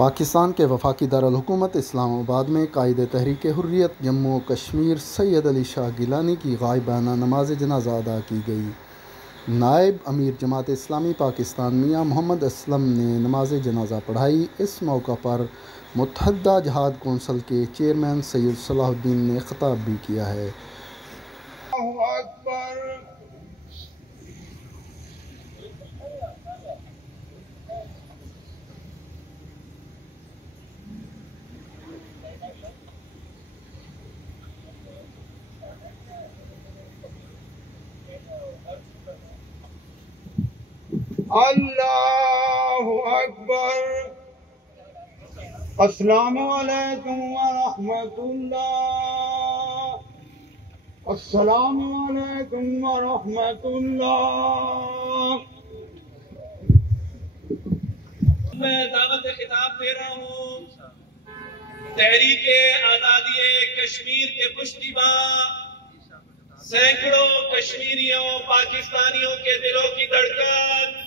پاکستان کے وفاقی دارالحکومت اسلام آباد میں قائد تحریک حریت جموں و کشمیر سید علی شاہ گیلانی کی غائبانہ نماز جنازہ ادا کی گئی۔ نائب امیر جماعت اسلامی پاکستان میاں محمد اسلم نے نماز جنازہ پڑھائی۔ اس موقع پر متحدہ جہاد کونسل کے چیئرمین سید صلاح الدین نے خطاب بھی کیا ہے۔ اللہ اکبر۔ السلام علیکم ورحمۃ اللہ۔ السلام علیکم ورحمۃ اللہ۔ میں دعوت خطاب دے رہا ہوں تحریک آزادی کشمیر کے پشتیباں سینکڑوں کشمیریوں پاکستانیوں کے دلوں کی دھڑکن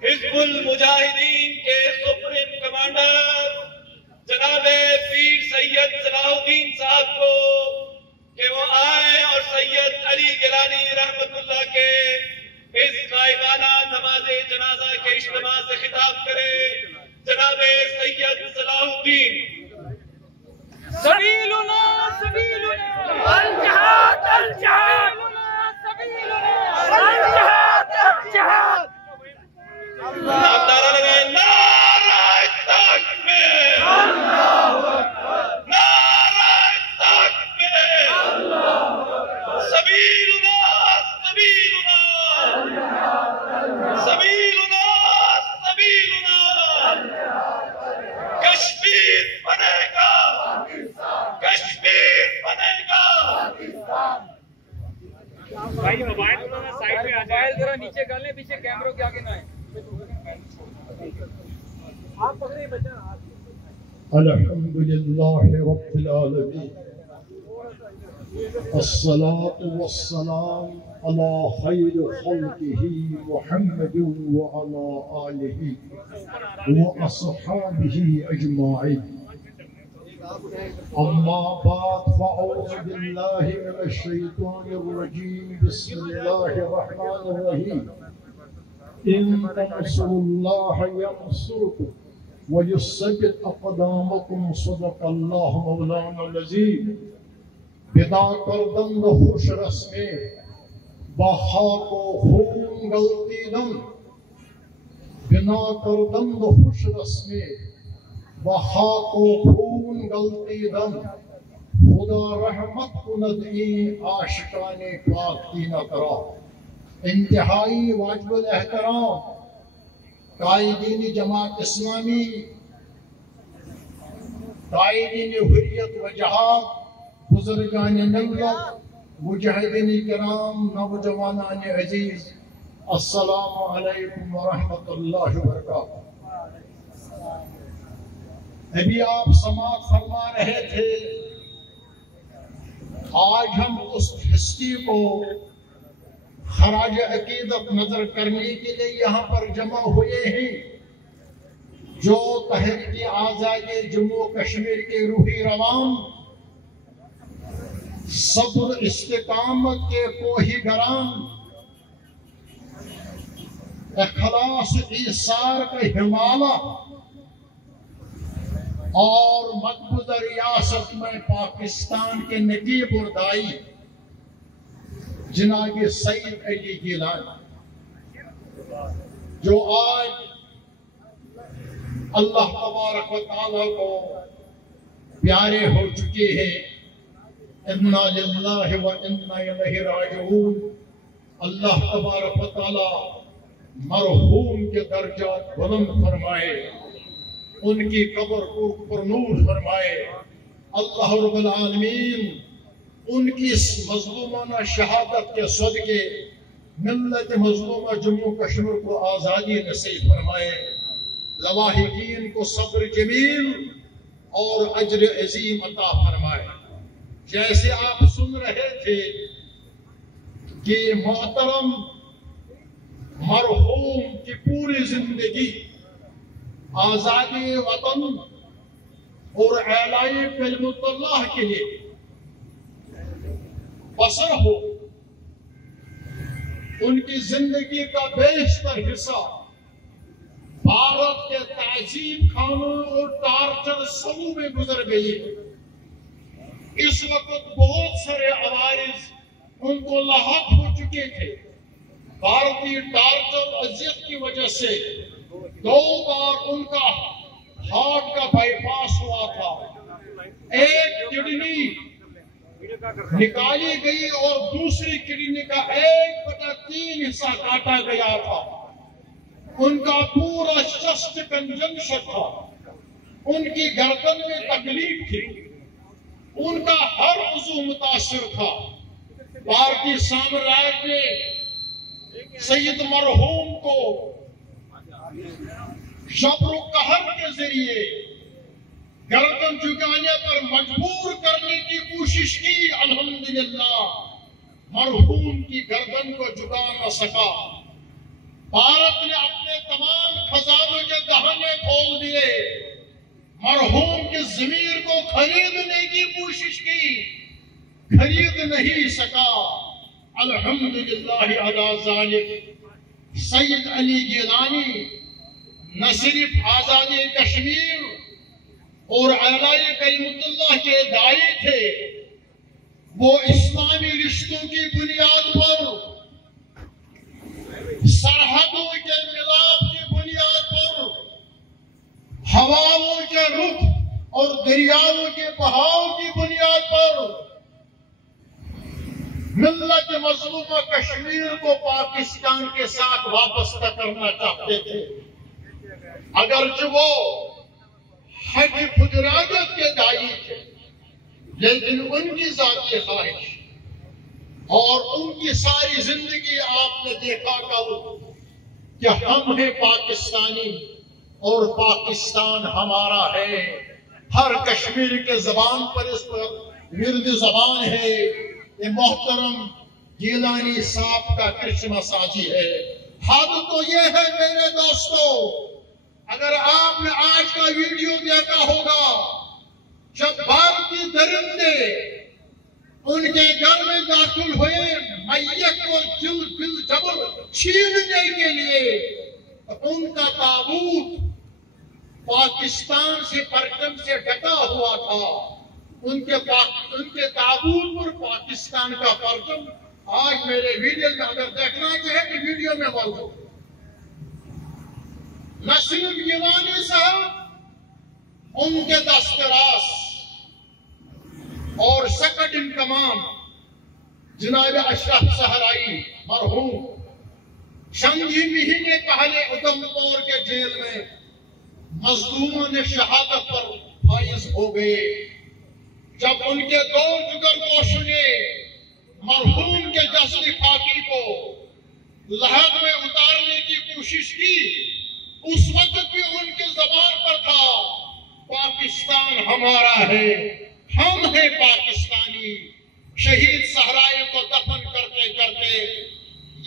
حزب المجاہدین کے سپریم کمانڈر جناب پیر سید صلاح الدین صاحب کو کہ وہ آئے اور سید علی گیلانی رحمت اللہ کے اس غائبانہ نماز جنازہ کے اجتماع سے خطاب کرے۔ جناب سید صلاح الدین۔ سبیلنا سبیلنا الجہاد الجہاد سبیلنا الجہاد الجہاد۔ آپ نعرہ لگائیں، نعرہ تکبیر، اللہ اکبر، نعرہ تکبیر، اللہ اکبر، سبیلنا سبیلنا سبیلنا سبیلنا، کشمیر بنے گا، کشمیر بنے گا۔ بھائی موبائل سائڈ میں آ جائے، ذرا نیچے کر لیں، پیچھے کیمروں کے آگے نہ آئے۔ الحمدللہ رب العالمین، الصلاة والسلام على خیر خلقہ محمد وعلى آلہ واصحابہ اجمعین۔ اما بعد فاعوذ باللہ من الشیطان الرجیم، بسم اللہ الرحمن الرحیم۔ ان تنصروا اللہ ینصرکم ویثبت اقدامکم، صدق اللہ مولانا العظیم۔ بدا کردند خوش رسمے بخاک و خون گلتیدم، بنا کردند خوش رسمے بخاک و خون گلتیدم، خدا رحمت کند این عاشقان پاک دینہ کرا۔ انتہائی واجب الاحترام قائدین جماعت اسلامی، قائدین حریت و جہاد، بزرگان ملت، مجاہدین کرام، نوجوانان عزیز، السلام علیکم ورحمۃ اللہ وبرکاتہ۔ ابھی آپ سماعت فرما رہے تھے، آج ہم اس ہستی کو خراج عقیدت نظر کرنے کے لیے یہاں پر جمع ہوئے ہیں، جو تحریک آزادی جموں و کشمیر کے روحی روان، صبر استقامت کے کوہی گران، اخلاص ایثار کا ہمالہ اور مقبوضہ ریاست میں پاکستان کے نقیب اور دائی جناب سید علی گیلانی، جو آج اللہ تبارک و تعالیٰ کو پیارے ہو چکے ہیں۔ انا للہ و انا الیہ راجعون۔ اللہ تبارک و تعالیٰ مرحوم کے درجات بلند فرمائے، ان کی قبر کو پرنور فرمائے۔ اللہ رب العالمین ان کی مظلومانہ شہادت کے صدقے ملت مظلومہ جموں کشمیر کو آزادی نصیب فرمائے، لواحقین کو صبر جمیل اور اجر عظیم عطا فرمائے۔ جیسے آپ سن رہے تھے کہ محترم مرحوم کی پوری زندگی آزادی وطن اور اعلائی کلمت اللہ کے لیے بسر ہو، ان کی زندگی کا بیشتر حصہ بھارت کے تعذیب خانوں اور ٹارچر سلو میں گزر گئی۔ اس وقت بہت سارے عوارض ان کو لاحق ہو چکے تھے۔ بھارتی ٹارچر اذیت کی وجہ سے 2 بار ان کا ہارٹ کا بائی پاس ہوا تھا، ایک کڈنی نکالی گئی اور دوسری کڈنی کا 1/3 حصہ کاٹا گیا تھا۔ ان کا پورا چسٹ کنجنکشن تھا، ان کی گردن میں تکلیف تھی، ان کا ہر عضو متاثر تھا۔ بھارتی سامراج نے سید مرحوم کو جبر و قہر کے ذریعے گردن جھکانے پر مجبور کرنے کی کوشش کی۔ الحمدللہ مرحوم کی گردن کو جھکا نہ سکا۔ بھارت نے اپنے تمام خزانوں کے دہانے کھول دیے، مرحوم کی ضمیر کو خریدنے کی کوشش کی، خرید نہیں سکا۔ الحمدللہ علی ذالک سید علی گیلانی نہ صرف آزادی کشمیر اور اعلائی کلمت اللہ کے داعی تھے، وہ اسلامی رشتوں کی بنیاد پر، سرحدوں کے ملاپ کی بنیاد پر، ہواؤں کے رخ اور دریاؤں کے بہاؤ کی بنیاد پر ملت مظلومہ کشمیر کو پاکستان کے ساتھ وابستہ کرنا چاہتے تھے۔ اگرچہ وہ حج خدراجت کے داعی تھے، لیکن ان کی ذاتی خواہش اور ان کی ساری زندگی آپ نے دیکھا کہ ہم ہیں پاکستانی اور پاکستان ہمارا ہے۔ ہر کشمیر کے زبان پر اس پر ورد زبان ہے، یہ محترم گیلانی صاحب کا کرشمہ سازی ہے۔ حد تو یہ ہے میرے دوستو، اگر آپ نے آج کا ویڈیو دیکھا ہوگا، جب بھارتی درندے ان کے گھر میں داخل ہوئے میت کو جبر چھیننے کے لیے، ان کا تابوت پاکستان سے پرچم سے ڈھکا ہوا تھا، ان کے تابوت پر پاکستان کا پرچم آج میرے ویڈیو میں اگر دیکھنا چاہے کہ ویڈیو میں موجود۔ نہ صرف گیلانی صاحب، ان کے دستراس اور سیکنڈ ان کمانڈ جناب اشرف صحرائی مرحوم چند ہی مہینے پہلے ادھمپور کے جیل میں مظلوموں نے شہادت پر فائز ہو گئے۔ جب ان کے 2 جگر گوشوں نے مرحوم کے جسد خاکی کو لحد میں اتارنے کی کوشش کی، اس وقت بھی ان کے زبان پر تھا پاکستان ہمارا ہے، ہم ہیں پاکستانی۔ شہید صحرائی کو دفن کرتے کرتے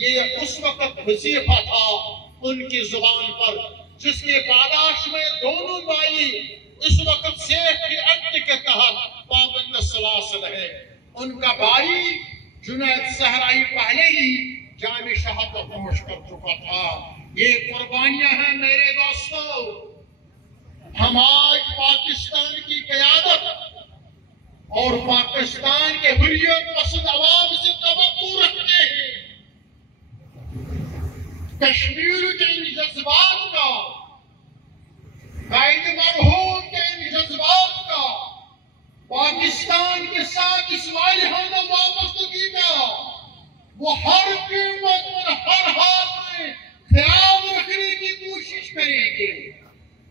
یہ اس وقت وظیفہ تھا ان کی زبان پر، جس کے پاداش میں دونوں بھائی اس وقت سیفٹی ایکٹ کے تحت پابند سلاسل ہے۔ ان کا بھائی جنید صحرائی پہلے ہی جان شہادت نوش کر چکا تھا۔ یہ قربانیاں ہیں میرے دوستو۔ ہم آج پاکستان کی قیادت اور پاکستان کے حریت پسند عوام سے توقع رکھتے ہیں، کشمیر کے ان جذبات کا، قائد مرحوم کے ان جذبات کا، پاکستان کے ساتھ اس واجبانہ وابستگی کا وہ ہر قیمت پر ہر حال میں خیال رکھنے کی کوشش کریں گے۔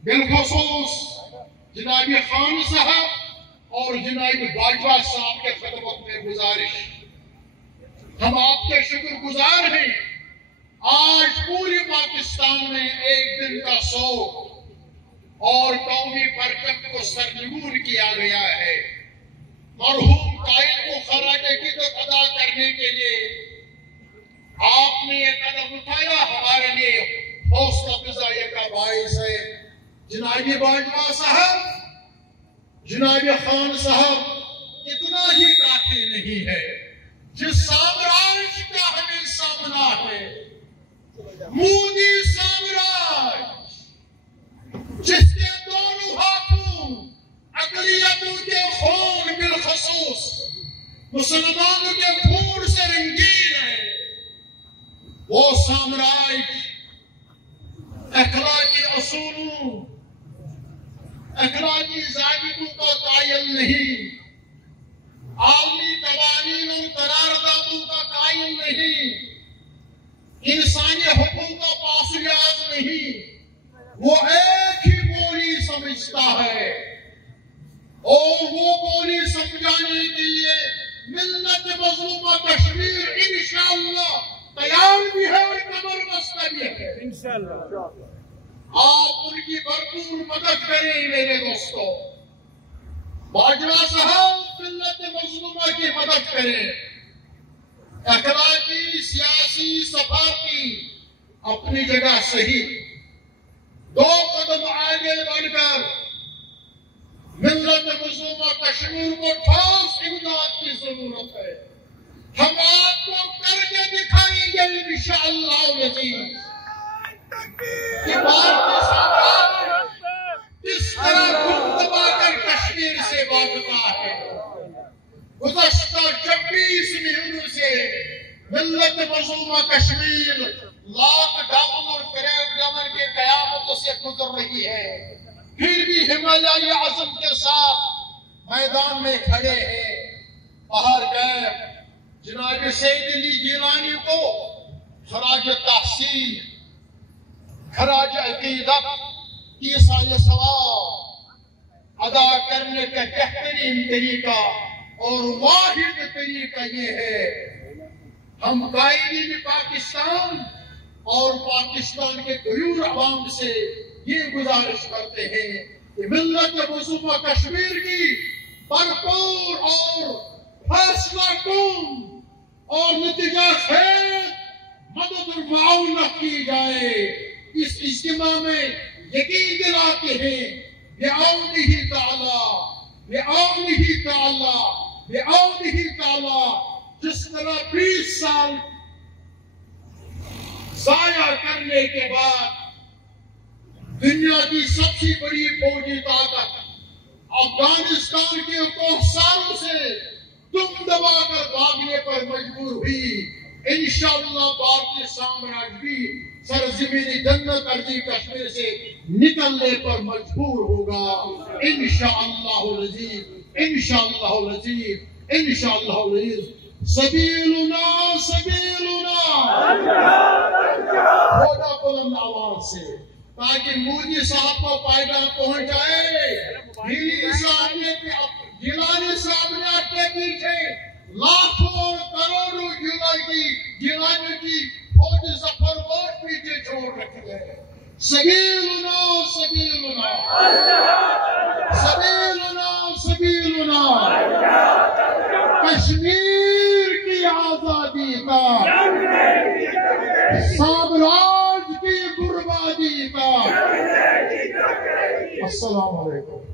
بالخصوص جناب خان صاحب اور جناب باجوہ صاحب کے خدمت میں گزارش، ہم آپ کے شکر گزار ہیں۔ آج پوری پاکستان میں ایک دن کا سوگ اور قومی پرچم کو سرنگون کیا گیا ہے۔ مرحوم قائد کو خراج عقیدت ادا کرنے کے لیے آپ نے یہ قدم اٹھایا، ہمارے لیے حوصلہ افزائی کا باعث ہے۔ جناب باجوہ صاحب، جناب خان صاحب اتنا ہی کافی نہیں ہے. جس سامراج کا ہمیں سامنا ہے، مودی سامراج، جس کے دونوں ہاتھوں اقلیتوں کے خون بالخصوص مسلمانوں کے خون سے رنگین ہے، وہ سامراج اخلاقی اصولوں، اخلاقی ضابطوں کا قائل نہیں، عالمی قوانین اور قراردادوں کا قائل نہیں، انسانی حقوق کا پاسدار نہیں. وہ ایک ہی بولی سمجھتا ہے، اور وہ بولی سمجھانے کے لیے ملت مظلومہ کشمیر انشاءاللہ تیار بھی ہے اور کمر بستہ بھی ہے. آپ ان کی بھرپور مدد کریں میرے دوستو. باجوہ صاحب ملت مظلومہ کی مدد کریں. اخلاقی، سیاسی، ثقافتی اپنی جگہ صحیح، 2 قدم آگے بڑھ کر ملت مظلومہ کشمیر کو ٹھوس امداد کی ضرورت ہے. ہم آپ کو کر کے دکھائیں گے انشاءاللہ العزیز کہ بھارتی سامراج کس طرح خود دبا کر کشمیر سے بھاگتا ہے. گزشتہ 26 مہینوں سے ملت مظلومہ کشمیر لاک ڈاؤن اور کریک ڈاؤن کے قیامتوں سے گزر رہی ہے، پھر بھی ہمالیائی عزم کے ساتھ میدان میں کھڑے ہیں. باہر گئے جناب سید علی گیلانی کو خراج تحسین، خراج عقیدت کی سال ثواب ادا کرنے کا بہترین طریقہ اور واحد طریقہ یہ ہے، ہم قائدین پاکستان اور پاکستان کے غیور عوام سے یہ گزارش کرتے ہیں کہ ملت مظلومہ کشمیر کی بھرپور اور فیصلہ کن اور نتیجہ خیز مدد اور معاونت کی جائے. اس اجتماع میں یقین دلاتے ہیں بعونہ تعالی، بعونہ تعالی، بعونہ تعالی. جس طرح 20 سال ضائع کرنے کے بعد دنیا کی سب سے بڑی فوجی طاقت افغانستان کے کوہساروں سے دم دبا کر بھاگنے پر مجبور ہوئی، انشاءاللہ بھارتی سامراج بھی سرزمین جنت ارضی کشمیر سے نکلنے پر مجبور ہوگا انشاءاللہ العزیز، انشاءاللہ العزیز، انشاءاللہ العزیز. سبیلنا سبیلنا، تھوڑا بلند آواز سے تاکہ مودی صاحب کو فائدہ پہنچ جائے. گیلانی صاحب نے اپنے پیچھے لاکھوں اور کروڑوں گیلانی کی فوج ظفر اور پیچھے چھوڑ رکھے ہیں. سبیلنا سبیلنا، سبیلنا سبیلنا، کشمیر کی آزادی کا، سامراج کی بربادی کا. السلام علیکم.